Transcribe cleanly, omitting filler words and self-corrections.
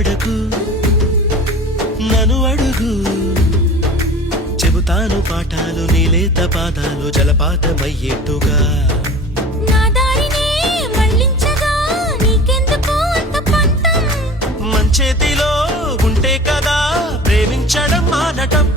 భయపడకు నన్ను అడుగు చెబుతాను పాఠాలు నీలేత పాదాలు జలపాతమయ్యేట్టుగా మంచేతిలో ఉంటే కదా ప్రేమించడం మానటం